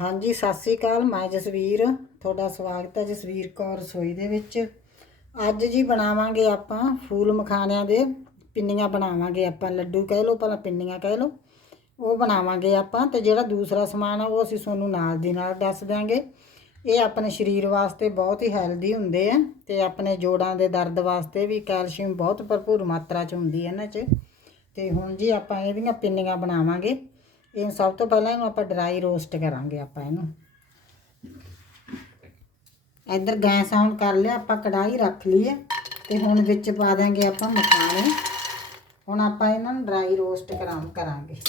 ਹਾਂਜੀ, ਸਤਿ ਸ੍ਰੀ ਅਕਾਲ। ਮੈਂ ਜਸਵੀਰ। ਤੁਹਾਡਾ ਸਵਾਗਤ ਹੈ ਜਸਵੀਰ ਕੌਰ ਰਸੋਈ ਦੇ ਵਿੱਚ। ਅੱਜ ਜੀ ਬਣਾਵਾਂਗੇ ਆਪਾਂ ਫੂਲ ਮਖਾਣਿਆਂ ਦੇ ਪਿੰਨੀਆਂ ਬਣਾਵਾਂਗੇ ਆਪਾਂ। ਲੱਡੂ ਕਹਿ ਲਓ, ਪਹਿਲਾਂ ਪਿੰਨੀਆਂ ਕਹਿ ਲਓ। ਉਹ ਬਣਾਵਾਂਗੇ ਆਪਾਂ ਤੇ ਜਿਹੜਾ ਦੂਸਰਾ ਸਮਾਨ ਆ, ਉਹ ਅਸੀਂ ਤੁਹਾਨੂੰ ਨਾਲ ਦੀ ਨਾਲ ਦੱਸ ਦਿਆਂਗੇ। ਇਹ ਆਪਣੇ ਸਰੀਰ ਵਾਸਤੇ ਬਹੁਤ ਹੀ ਹੈਲਦੀ ਹੁੰਦੇ ਆ ਤੇ ਆਪਣੇ ਜੋੜਾਂ ਦੇ ਦਰਦ ਵਾਸਤੇ ਵੀ ਕੈਲਸ਼ੀਅਮ ਬਹੁਤ ਭਰਪੂਰ ਮਾਤਰਾ 'ਚ ਹੁੰਦੀ ਹੈ ਇਹਨਾਂ 'ਚ। ਤੇ ਹੁਣ ਜੀ ਆਪਾਂ ਇਹਦੀਆਂ ਪਿੰਨੀਆਂ ਬਣਾਵਾਂਗੇ। ਇਹ ਸਭ ਤੋਂ ਪਹਿਲਾਂ ਇਹਨੂੰ ਆਪਾਂ ਡਰਾਈ ਰੋਸਟ ਕਰਾਂਗੇ ਆਪਾਂ ਇਹਨੂੰ। ਇੱਧਰ ਗੈਸ ਆਨ ਕਰ ਲਿਆ, ਆਪਾਂ ਕੜਾਈ ਰੱਖ ਲਈ ਹੈ ਤੇ ਹੁਣ ਵਿੱਚ ਪਾ ਦਾਂਗੇ ਆਪਾਂ ਮਖਾਣੇ ਹੁਣ ਆਪਾਂ ਇਹਨਾਂ ਨੂੰ ਡਰਾਈ ਰੋਸਟ ਕਰਾਂ, ਕਰਾਂਗੇ।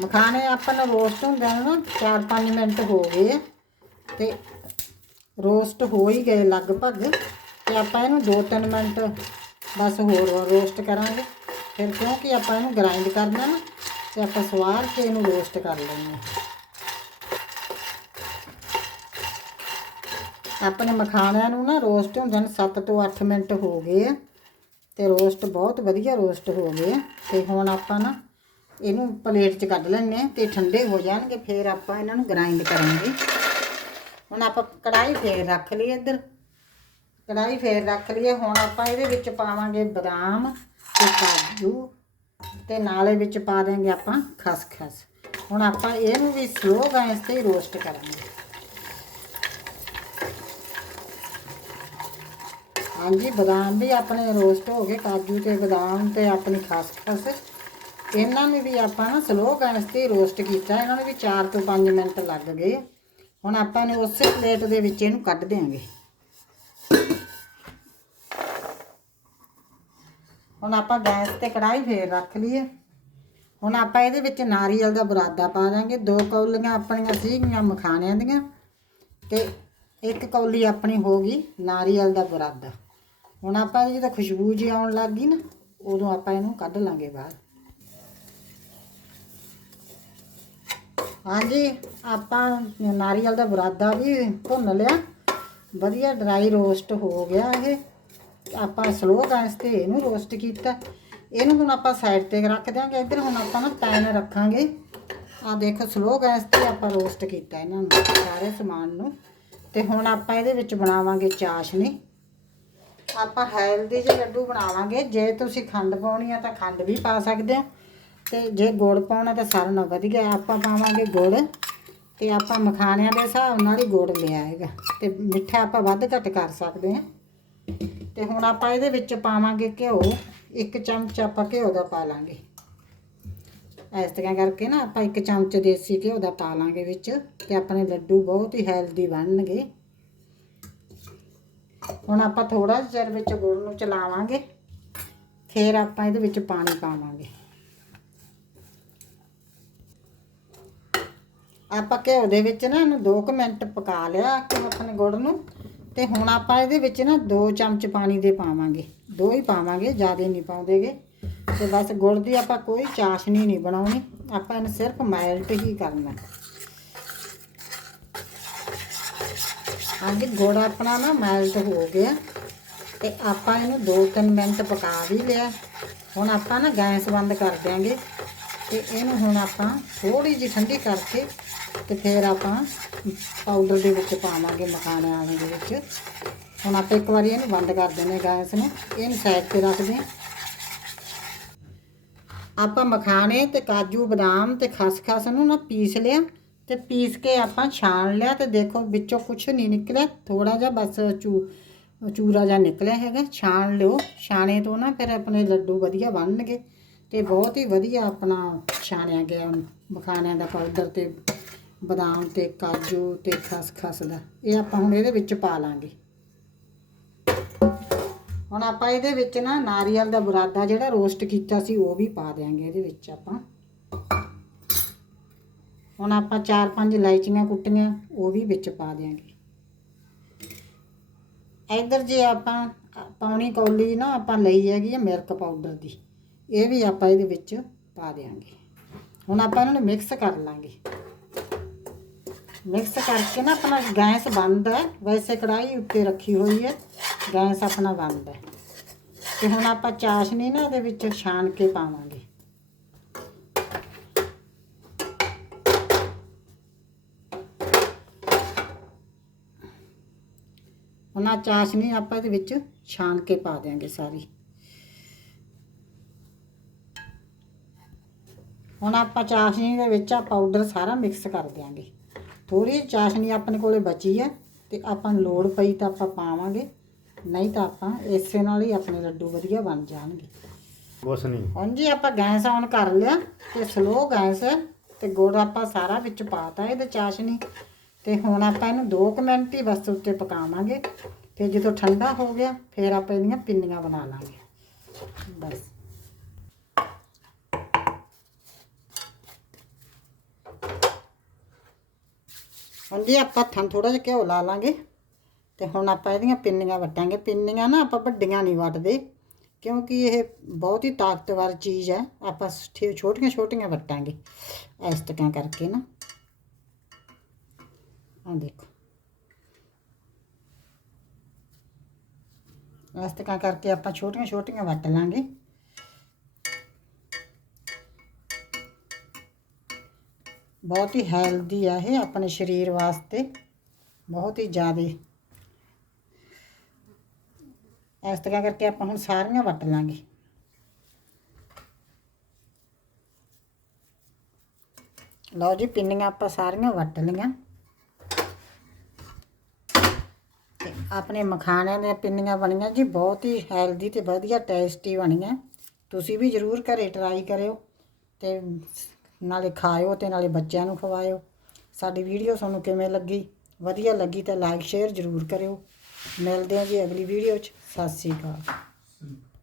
ਮਖਾਣੇ ਆਪਾਂ ਨੂੰ ਰੋਸਟ ਹੁੰਦੇ ਨੇ ਨਾ 4-5 ਮਿੰਟ ਹੋ ਗਏ ਆ ਤੇ ਰੋਸਟ ਹੋ ਹੀ ਗਏ ਲਗਭਗ। ਤੇ ਆਪਾਂ ਇਹਨੂੰ 2-3 ਮਿੰਟ ਬਸ ਹੋਰ ਰੋਸਟ ਕਰਾਂਗੇ। ਫਿਰ ਕਿਉਂਕਿ ਆਪਾਂ ਇਹਨੂੰ ਗ੍ਰਾਈਂਡ ਕਰਨਾ ਨਾ, ਤੇ ਆਪਾਂ ਸਵਾਰ ਕੇ ਇਹਨੂੰ ਰੋਸਟ ਕਰ ਲੈਂਦੇ ਹਾਂ। ਆਪਣੇ ਮਖਾਣਿਆਂ ਨੂੰ ਨਾ ਰੋਸਟ ਹੁੰਦੇ ਨੇ 7 ਤੋਂ 8 ਮਿੰਟ ਹੋ ਗਏ ਆ, ਤੇ ਰੋਸਟ ਬਹੁਤ ਵਧੀਆ ਰੋਸਟ ਹੋ ਗਏ ਆ। ਤੇ ਹੁਣ ਆਪਾਂ ਨਾ ਇਹਨੂੰ ਪਲੇਟ 'ਚ ਕੱਢ ਲੈਣੇ ਆ ਤੇ ਠੰਡੇ ਹੋ ਜਾਣਗੇ, ਫਿਰ ਆਪਾਂ ਇਹਨਾਂ ਨੂੰ ਗ੍ਰਾਈਂਡ ਕਰਾਂਗੇ। ਹੁਣ ਆਪਾਂ ਕੜਾਈ ਫੇਰ ਰੱਖ ਲਈ ਇੱਧਰ। ਕੜਾਈ ਫੇਰ ਰੱਖ ਲਈਏ। ਹੁਣ ਆਪਾਂ ਇਹਦੇ ਵਿੱਚ ਪਾਵਾਂਗੇ ਬਦਾਮ ਤੇ ਕਾਜੂ ਤੇ ਨਾਲੇ ਵਿੱਚ ਪਾ ਦੇਵਾਂਗੇ ਆਪਾਂ ਖਸਖਸ। ਹੁਣ ਆਪਾਂ ਇਹਨੂੰ ਵੀ ਸਲੋ ਗੈਸ ਤੇ ਰੋਸਟ ਕਰਾਂਗੇ। ਹਾਂਜੀ, ਬਦਾਮ ਵੀ ਆਪਣੇ ਰੋਸਟ ਹੋ ਗਏ, ਕਾਜੂ ਤੇ ਬਦਾਮ ਤੇ ਆਪਣੀ ਖਸਖਸ। ਇਹਨਾਂ ਨੂੰ ਵੀ ਆਪਾਂ ਨਾ ਸਲੋ ਗੈਸ ਤੇ ਰੋਸਟ ਕੀਤਾ। ਇਹਨਾਂ ਨੂੰ ਵੀ 4 ਤੋਂ 5 ਮਿੰਟ ਲੱਗ ਗਏ। ਹੁਣ ਆਪਾਂ ਨੇ ਉਸੇ ਪਲੇਟ ਦੇ ਵਿੱਚ ਇਹਨੂੰ ਕੱਢ ਦੇਵਾਂਗੇ ਹੁਣ ਆਪਾਂ ਗੈਸ ਤੇ ਕੜਾਈ ਫੇਰ ਰੱਖ ਲਈਏ। ਹੁਣ ਆਪਾਂ ਇਹਦੇ ਵਿੱਚ ਨਾਰੀਅਲ ਦਾ ਬੁਰਾਦਾ ਪਾ ਦਾਂਗੇ। ਦੋ ਕੌਲੀਆਂ ਆਪਣੀਆਂ ਸੀਗੀਆਂ ਮਖਾਣਿਆਂ ਦੀਆਂ ਤੇ ਇੱਕ ਕੌਲੀ ਆਪਣੀ ਹੋ ਗਈ ਨਾਰੀਅਲ ਦਾ ਬੁਰਾਦਾ। ਹੁਣ ਆਪਾਂ ਜਦੋਂ ਖੁਸ਼ਬੂ ਜੀ ਆਉਣ ਲੱਗ ਗਈ ਨਾ, ਉਦੋਂ ਆਪਾਂ ਇਹਨੂੰ ਕੱਢ ਲਾਂਗੇ ਬਾਹਰ। ਹਾਂਜੀ, ਆਪਾਂ ਨਾਰੀਅਲ ਦਾ ਬੁਰਾਦਾ ਵੀ ਭੁੰਨ ਲਿਆ। ਵਧੀਆ ਡਰਾਈ ਰੋਸਟ ਹੋ ਗਿਆ ਇਹ। ਆਪਾਂ ਸਲੋ ਗੈਸ ਤੇ ਇਹਨੂੰ ਰੋਸਟ ਕੀਤਾ। ਇਹਨੂੰ ਹੁਣ ਆਪਾਂ ਸਾਈਡ ਤੇ ਰੱਖ ਦਿਆਂਗੇ। ਇੱਧਰ ਹੁਣ ਆਪਾਂ ਨਾ ਪੈਨ ਰੱਖਾਂਗੇ। ਆ ਦੇਖੋ ਸਲੋ ਗੈਸ ਤੇ ਆਪਾਂ ਰੋਸਟ ਕੀਤਾ ਇਹਨਾਂ ਨੂੰ, ਸਾਰੇ ਸਮਾਨ ਨੂੰ। ਤੇ ਹੁਣ ਆਪਾਂ ਇਹਦੇ ਵਿੱਚ ਬਣਾਵਾਂਗੇ ਚਾਸ਼ਨੀ। ਆਪਾਂ ਹੈਲਦੀ ਜਿਹੇ ਲੱਡੂ ਬਣਾਵਾਂਗੇ। ਜੇ ਤੁਸੀਂ ਖੰਡ ਪਾਉਣੀ ਆ ਤਾਂ ਖੰਡ ਵੀ ਪਾ ਸਕਦੇ ਆ। ਤੇ ਜੇ ਗੁੜ ਪਾਉਣਾ ਤਾਂ ਸਾਰਿਆਂ ਨਾਲ ਵਧੀਆ। ਆਪਾਂ ਪਾਵਾਂਗੇ ਗੁੜ ਤੇ ਆਪਾਂ ਮਖਾਣਿਆਂ ਦੇ ਹਿਸਾਬ ਨਾਲ ਹੀ ਗੁੜ ਲਿਆ ਹੈਗਾ। ਤੇ ਮਿੱਠਾ ਆਪਾਂ ਵੱਧ ਘੱਟ ਕਰ ਸਕਦੇ ਆ। ਤੇ ਹੁਣ ਆਪਾਂ ਇਹਦੇ ਵਿੱਚ ਪਾਵਾਂਗੇ ਘਿਓ, ਇੱਕ ਚਮਚ ਆਪਾਂ ਘਿਓ ਦਾ ਪਾ ਲਾਂਗੇ। ਇਸ ਤਰ੍ਹਾਂ ਕਰਕੇ ਨਾ ਆਪਾਂ ਇੱਕ ਚਮਚ ਦੇਸੀ ਘਿਓ ਦਾ ਪਾ ਲਾਂਗੇ ਵਿੱਚ, ਤੇ ਆਪਣੇ ਲੱਡੂ ਬਹੁਤ ਹੀ ਹੈਲਦੀ ਬਣਨਗੇ। ਹੁਣ ਆਪਾਂ ਥੋੜਾ ਜਿਹਾ ਚਿਰ ਵਿੱਚ ਗੁੜ ਨੂੰ ਚਲਾਵਾਂਗੇ, ਫਿਰ ਆਪਾਂ ਇਹਦੇ ਵਿੱਚ ਪਾਣੀ ਪਾਵਾਂਗੇ। ਆਪਾਂ ਘਿਓ ਦੇ ਵਿੱਚ ਨਾ ਇਹਨੂੰ 2 ਮਿੰਟ ਪਕਾ ਲਿਆ ਕਿ ਆਪਣੇ ਗੁੜ ਨੂੰ। ਤੇ ਹੁਣ ਆਪਾਂ ਇਹਦੇ ਵਿੱਚ ਨਾ 2 ਚਮਚ ਪਾਣੀ ਦੇ ਪਾਵਾਂਗੇ। ਦੋ ਹੀ ਪਾਵਾਂਗੇ, ਜ਼ਿਆਦਾ ਨਹੀਂ ਪਾਉਂਦੇਗੇ। ਤੇ ਬਸ ਗੁੜ ਦੀ ਆਪਾਂ ਕੋਈ ਚਾਸ਼ਨੀ ਨਹੀਂ ਬਣਾਉਣੀ। ਆਪਾਂ ਇਹਨੂੰ ਸਿਰਫ ਮੈਲਟ ਹੀ ਕਰਨਾ। ਅੱਜ ਗੁੜ ਆਪਣਾ ਨਾ ਮੈਲਟ ਹੋ ਗਿਆ। ਤੇ ਆਪਾਂ ਇਹਨੂੰ 2-3 ਮਿੰਟ ਪਕਾ ਵੀ ਲਿਆ। ਹੁਣ ਆਪਾਂ ਨਾ ਗੈਸ ਬੰਦ ਕਰ ਦਿਆਂਗੇ। ਤੇ ਇਹਨੂੰ ਹੁਣ ਆਪਾਂ ਥੋੜੀ ਜਿਹੀ ਠੰਡੀ ਕਰਕੇ ਤੇ ਫਿਰ ਆਪਾਂ ਪਾਊਡਰ ਦੇ ਵਿੱਚ ਪਾਵਾਂਗੇ ਮਖਾਣੇ ਵਾਲੇ ਦੇ ਵਿੱਚ। ਹੁਣ ਆਪਾਂ ਇੱਕ ਵਾਰੀ ਇਹਨੂੰ ਬੰਦ ਕਰ ਦਿੰਦੇ ਗੈਸ ਨੂੰ। ਇਹਨੂੰ ਸਾਈਡ ਤੇ ਰੱਖਦੇ ਹਾਂ। ਆਪਾਂ ਮਖਾਣੇ ਤੇ ਕਾਜੂ, ਬਦਾਮ ਤੇ ਖਸਖਸ ਨੂੰ ਨਾ ਪੀਸ ਲਿਆ ਤੇ ਪੀਸ ਕੇ ਆਪਾਂ ਛਾਣ ਲਿਆ ਤੇ ਦੇਖੋ ਵਿੱਚੋਂ ਕੁਝ ਨਹੀਂ ਨਿਕਲਿਆ। ਥੋੜਾ ਜਿਹਾ ਬਸ ਚੂ, ਚੂਰਾ ਜਿਹਾ ਨਿਕਲਿਆ ਹੈਗਾ। ਛਾਣ ਲਿਓ। ਛਾਣੇ ਤੋਂ ਨਾ ਫਿਰ ਆਪਣੇ ਲੱਡੂ ਵਧੀਆ ਬਣਨਗੇ ਤੇ ਬਹੁਤ ਹੀ ਵਧੀਆ ਆਪਣਾ ਛਾਣਿਆ ਗਿਆ ਮਖਾਣਿਆਂ ਦਾ ਪਾਊਡਰ ਤੇ ਬਦਾਮ ਤੇ ਕਾਜੂ ਤੇ ਖਸਖਸ ਦਾ। ਇਹ ਆਪਾਂ ਹੁਣ ਇਹਦੇ ਵਿੱਚ ਪਾ ਲਾਂਗੇ। ਹੁਣ ਆਪਾਂ ਇਹਦੇ ਵਿੱਚ ਨਾ ਨਾਰੀਅਲ ਦਾ ਬੁਰਾਦਾ ਜਿਹੜਾ ਰੋਸਟ ਕੀਤਾ ਸੀ, ਉਹ ਵੀ ਪਾ ਦੇਾਂਗੇ ਇਹਦੇ ਵਿੱਚ ਆਪਾਂ। ਹੁਣ ਆਪਾਂ 4-5 ਇਲਾਇਚੀਆਂ ਕੁੱਟੀਆਂ, ਉਹ ਵੀ ਵਿੱਚ ਪਾ ਦੇਾਂਗੇ ਇੱਧਰ ਜੇ ਆਪਾਂ ਪਾਉਣੀ ਕੌਲੀ ਨਾ ਆਪਾਂ ਲਈ ਹੈਗੀ ਆ ਮਿਲਕ ਪਾਊਡਰ ਦੀ, ਇਹ ਵੀ ਆਪਾਂ ਇਹਦੇ ਵਿੱਚ ਪਾ ਦੇਾਂਗੇ ਹੁਣ ਆਪਾਂ ਇਹਨਾਂ ਨੂੰ ਮਿਕਸ ਕਰ ਲਾਂਗੇ। ਮਿਕਸ ਕਰਕੇ ਨਾ ਆਪਣਾ ਗੈਸ ਬੰਦ ਹੈ। ਵੈਸੇ ਕੜਾਈ ਉੱਤੇ ਰੱਖੀ ਹੋਈ ਹੈ। ਗੈਸ ਆਪਣਾ ਬੰਦ ਹੈ। ਤੇ ਹੁਣ ਆਪਾਂ ਚਾਸ਼ਨੀ ਨਾ ਇਹਦੇ ਵਿੱਚ ਛਾਣ ਕੇ ਪਾਵਾਂਗੇ। ਹੁਣ ਚਾਸ਼ਨੀ ਆਪਾਂ ਇਹਦੇ ਵਿੱਚ ਛਾਣ ਕੇ ਪਾ ਦਿਆਂਗੇ ਸਾਰੀ। ਹੁਣ ਆਪਾਂ ਚਾਸ਼ਨੀ ਦੇ ਵਿੱਚ ਆ ਪਾਊਡਰ ਸਾਰਾ ਮਿਕਸ ਕਰ ਦਿਆਂਗੇ। ਥੋੜੀ ਚਾਸ਼ਨੀ ਆਪਣੇ ਕੋਲੇ ਬਚੀ ਹੈ ਤੇ ਆਪਾਂ ਨੂੰ ਲੋੜ ਪਈ ਤਾਂ ਆਪਾਂ ਪਾਵਾਂਗੇ ਨਹੀਂ ਤਾਂ ਆਪਾਂ ਇਸੇ ਨਾਲ ਹੀ ਆਪਣੇ ਲੱਡੂ ਵਧੀਆ ਬਣ ਜਾਣਗੇ। ਕੁਛ ਨਹੀਂ। ਹਾਂਜੀ ਆਪਾਂ ਗੈਸ ਆਨ ਕਰ ਲਿਆ ਤੇ ਸਲੋ ਗੈਸ ਤੇ ਗੁੜ ਆਪਾਂ ਸਾਰਾ ਵਿੱਚ ਪਾਤਾ ਇਹਦੇ ਚਾਸ਼ਨੀ ਤੇ ਹੁਣ ਆਪਾਂ ਇਹਨੂੰ 2 ਮਿੰਟ ਹੀ ਬਸ ਉੱਤੇ ਪਕਾਵਾਂਗੇ ਤੇ ਜਦੋਂ ਠੰਡਾ ਹੋ ਗਿਆ ਫਿਰ ਆਪਾਂ ਇਹਦੀਆਂ ਪਿੰਨੀਆਂ ਬਣਾ ਲਾਂਗੇ। ਬਸ। ਹਾਂਜੀ ਆਪਾਂ ਥਾਂ ਥੋੜਾ ਜਿਹਾ ਘਿਓ ਲਾ ਲਾਂਗੇ। ਤੇ ਹੁਣ ਆਪਾਂ ਇਹਦੀਆਂ ਪਿੰਨੀਆਂ ਵੱਟਾਂਗੇ। ਪਿੰਨੀਆਂ ਨਾ ਆਪਾਂ ਵੱਡੀਆਂ ਨਹੀਂ ਵੱਟਦੇ, ਕਿਉਂਕਿ ਇਹ ਬਹੁਤ ਹੀ ਤਾਕਤਵਰ ਚੀਜ਼ ਹੈ। ਆਪਾਂ ਛੋਟੀਆਂ ਛੋਟੀਆਂ ਵੱਟਾਂਗੇ ਇਸ ਤਰ੍ਹਾਂ ਕਰਕੇ ਨਾ। ਆ ਦੇਖੋ। ਇਸ ਤਰ੍ਹਾਂ ਕਰਕੇ ਆਪਾਂ ਛੋਟੀਆਂ ਛੋਟੀਆਂ ਵੱਟ ਲਾਂਗੇ। ਬਹੁਤ ਹੀ ਹੈਲਦੀ ਆ ਇਹ ਆਪਣੇ ਸਰੀਰ ਵਾਸਤੇ। ਬਹੁਤ ਹੀ ਜ਼ਿਆਦਾ। ਇਸ ਤਰ੍ਹਾਂ ਕਰਕੇ ਆਪਾਂ ਹੁਣ ਸਾਰੀਆਂ ਵੱਟ ਲਾਂਗੇ। ਲਓ ਜੀ, ਪਿੰਨੀਆਂ ਆਪਾਂ ਸਾਰੀਆਂ ਵੱਟ ਲਈਆਂ। ਆਪਣੇ ਮਖਾਣਿਆਂ ਦੀਆਂ ਪਿੰਨੀਆਂ ਬਣੀਆਂ ਜੀ, ਬਹੁਤ ਹੀ ਹੈਲਦੀ ਤੇ ਵਧੀਆ ਟੇਸਟੀ ਬਣੀਆਂ। ਤੁਸੀਂ ਵੀ ਜ਼ਰੂਰ ਘਰੇ ਟਰਾਈ ਕਰਿਓ ਤੇ ਨਾਲੇ ਖਾਇਓ ਤੇ ਨਾਲੇ ਬੱਚਿਆਂ ਨੂੰ ਖਵਾਇਓ। ਸਾਡੀ ਵੀਡੀਓ ਤੁਹਾਨੂੰ ਕਿਵੇਂ ਲੱਗੀ? ਵਧੀਆ ਲੱਗੀ ਤਾਂ ਲਾਈਕ ਸ਼ੇਅਰ ਜ਼ਰੂਰ ਕਰਿਓ। ਮਿਲਦੇ ਹਾਂ ਜੀ ਅਗਲੀ ਵੀਡੀਓ 'ਚ। ਸਤਿ ਸ਼੍ਰੀ ਅਕਾਲ।